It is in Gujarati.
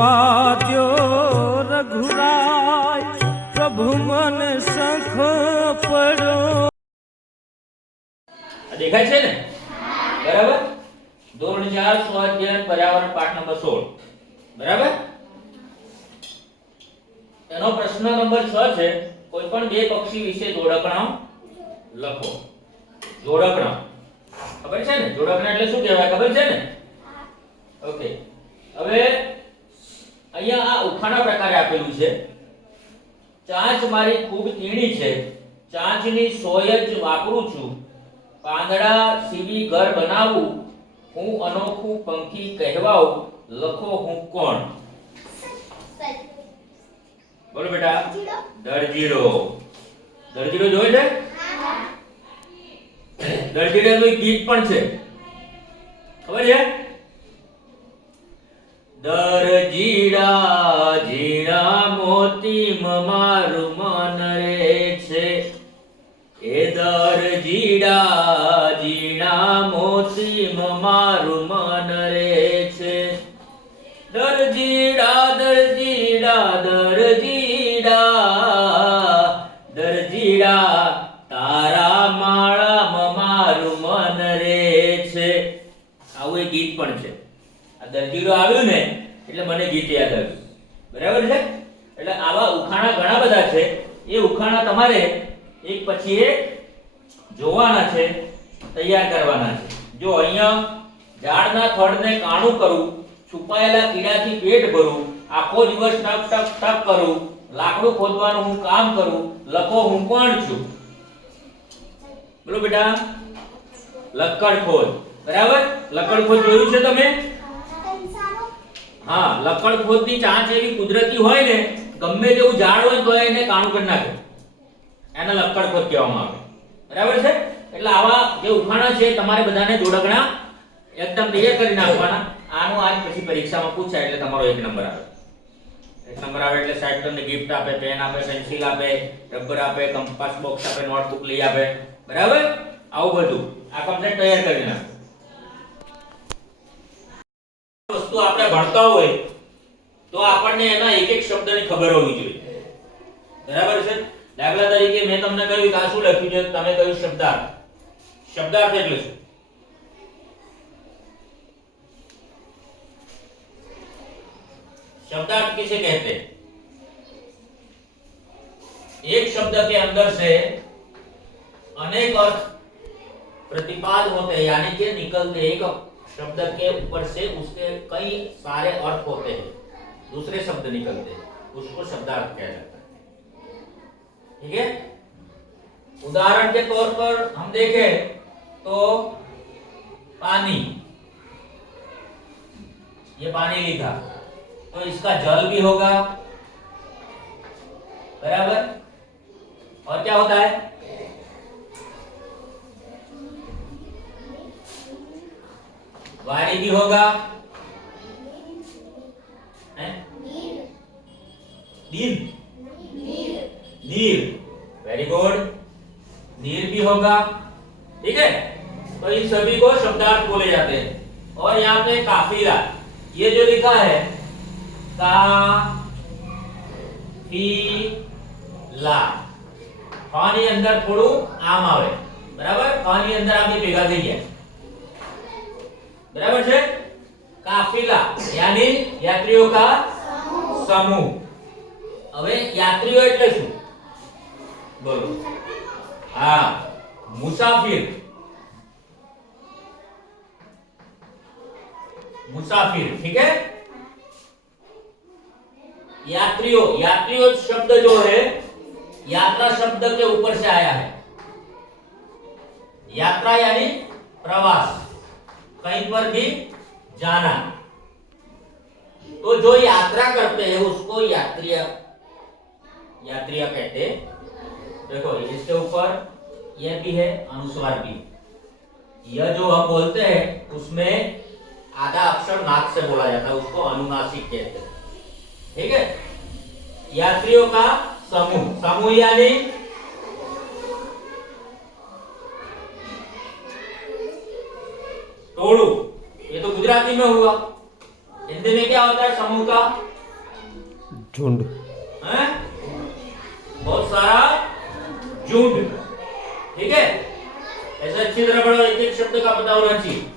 જવા રઘુરાય, પ્રભુ મને શંખ પડ્યો. દેખાય છે ને? બરાબર? ધોરણ ચાર સ્વાધ્યાય પર્યાવરણ પાઠ નંબર સોળ. બરાબર? એનો પ્રશ્ન નંબર છ છે, કોઈ પણ બે પક્ષી વિશે જોડકણાં લખો. જોડકણાં. ખબર છે ને? જોડકણાં એટલે શું કહેવાય? ખબર છે ને? ઓકે. હવે અહીંયા આ ઉખાણા પ્રકારે આપેલું છે. ચાંચ મારી ખૂબ તીણી છે. ચાંચની સોય જ વાપરું છું. પાંદડા સીવી ઘર બનાવું. હું અનોખું પંખી કહેવાઉ. લખો હું કોણ? બોલો બેટા. દરજીડો દરજીડો જોઈ છે? દરજીડાનું એક ગીત પણ છે. ખબર છે? દરજીડા જીડા મોતી મારું મન રે છે. એ દરજીડા જીડા મોતી મારું મન રે છે. દરજીડા દરજીડા દરજીડા દરજીડા આ દરજીડો આવ્યું ને, એટલે મને ગીત યાદ આવ્યું. બરાબર છે? એટલે આવા ઉખાણા ઘણા બધા છે. એ ઉખાણા તમારે એક પછી એક જોવાના છે, તૈયાર કરવાના છે. જો અહીંયા ઝાડના થડને કાણું કરું, છુપાયેલા કીડાથી પેટ ભરું, આખો દિવસ ટક ટક ટક કરું, લાકડું ખોદવાનું હું કામ કરું, લખો હું કોણ છું. બોલો બેટા, લક્કડ ખોદ. બરાબર? લક્કડ ખોદ જોયું છે તમે? હા લકડ ખોદની ચાંચ એવી કુદરતી હોય ને, ગમે તેવું ઝાડ હોય તો એને કાણું કરી નાખે. એને લકડ ખોદ કહેવામાં આવે. બરાબર છે? એટલે આવા જે ઉખાણા છે તમારે બધાને જોડકણા એકદમ ક્લિયર કરી નાખવાના. આનું આજ પછી પરીક્ષામાં પૂછાય એટલે તમારો એક નંબર આવે. એક નંબર આવે એટલે સાહેબ તમને ગિફ્ટ આપે પેન આપે પેન્સિલ આપે રબર આપે કંપાસ બોક્સ આપે નોટબુક લઈ આપે. બરાબર? આવું બધું. આ કમ્પ્લેટ તૈયાર કરી નાખો. આપણે ભણતા હોય તો આપણને એના એક એક શબ્દની ખબર હોવી જોઈએ બરાબર છે દાખલા તરીકે મેં તમને કહ્યું કે આ શું લખ્યું છે તમે કહ્યું શબ્દાર્થ શબ્દાર્થ એટલે શું शब्दार्थ किसे कहते हैं एक शब्द के अंदर से अनेक अर्थ प्रतिपाद होते हैं यानी कि निकलते एक शब्द के ऊपर से उसके कई सारे अर्थ होते हैं। दूसरे शब्द निकलते हैं। उसको शब्दार्थ कहा जाता है। ठीक है? उदाहरण के तौर पर हम देखें तो पानी। ये पानी लिखा। तो इसका जल भी होगा। बराबर? और क्या होता है? वारी भी होगा हैं? दिन नीर वेरी गुड नीर भी होगा ठीक है तो इन सभी को शब्दार्थ बोले जाते हैं और यहाँ पे काफिला ये जो लिखा है का ફી લા ખ ની અંદર થોડું આમ આવે બરાબર ખ ની અંદર આ બે ભેગા થઈ ગયા બરાબર છે કાફિલા યાની યાત્રીઓ કા સમૂહ હવે યાત્રીઓ એટલે શું બોલો હા મુસાફિર मुसाफिर ठीक है यात्रियों यात्रियों शब्द जो है यात्रा शब्द के ऊपर से आया है यात्रा यानी प्रवास कहीं पर भी जाना। तो जो यात्रा करते हैं, उसको यात्री यात्रिया कहते देखो, इसके ऊपर यह भी है, अनुस्वार भी। यह जो हम बोलते हैं, उसमें आधा अक्षर नाक से बोला जाता है, उसको अनुनासिक कहते हैं। ठीक है? यात्रियों का समूह। समूह यानी टोलू ये तो गुजराती में हुआ हिंदी में क्या होता है समूह का झुंड हैं बहुत सारा झुंड ठीक है ऐसे अच्छी तरह पढ़ो एक एक शब्द का पता होना चाहिए